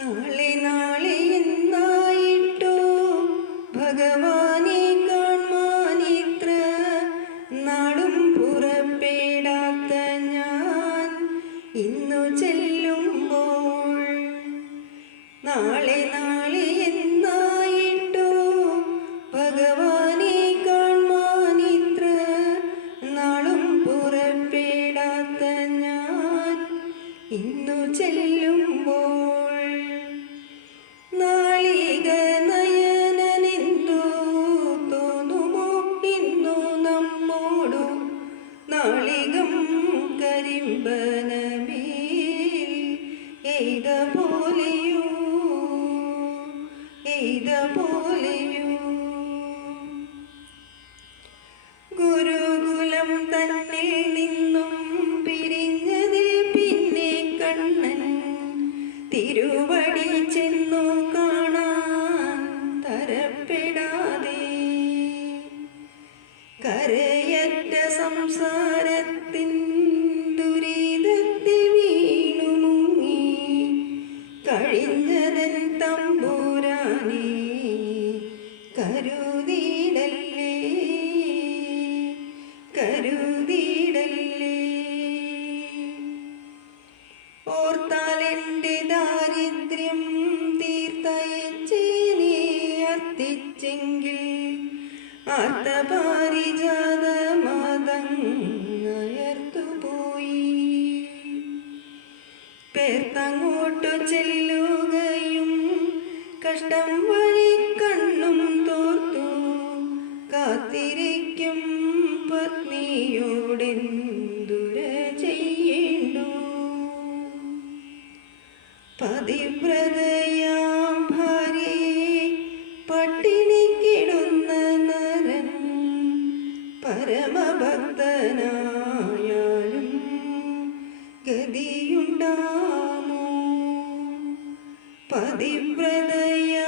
നാളെ നാളെ എന്നായിട്ടോ ഭഗവാനെ കാണാനിത്ര നാളും പുറപ്പെടാത്ത ഞാൻ ഇന്നു ചെല്ലുമ്പോൾ. നാളെ നാളെ എന്നായിട്ടോ ഭഗവാനെ കാണാനിത്ര നാളും പുറപ്പെടാത്ത ഞാൻ ഇന്നു ചെല്ലുമ്പോൾ. നാളിക നയനനെന്തോ തോന്നുമോ ഇന്നു നമ്മോടു നാളികം കരിമ്പനമേൽ എയ്ത പോലെയോ ഗുരുകുലം തന്നിൽ നിന്നും പിരിഞ്ഞതിൽ പിന്നെ കണ്ണൻ തിരുവടി ചെന്നു കാണാൻ തരപ്പെടാതെ കരയറ്റ സംസാരത്തിൻ ദുരിതത്തിൽ വീണു മുങ്ങി കഴിഞ്ഞതൻ തമ്പുരാനെ കരുതിയിടല്ലേ. ഓർത്താൽ എൻ്റെ ദാരിദ്ര്യം തീർത്തയച്ചേനെ അർത്തിച്ചെങ്കിൽ ആർത്തപാരിജാതമാതങ്ങയർത്തുപോയി. പേർത്തങ്ങോട്ടു ചെല്ലുകയും കഷ്ടം വഴി കണ്ണും തോർത്തു കാത്തിരിക്കും പത്നിയോടെന്തുര ചെയ്യേണ്ടു. പതിവ്രതയാം ഭാര്യയെ പട്ടിണിക്കിടുന്ന നരൻ പരമഭക്തനായാലും ഗതിയുണ്ടാമോ? പതിവ്രതയാം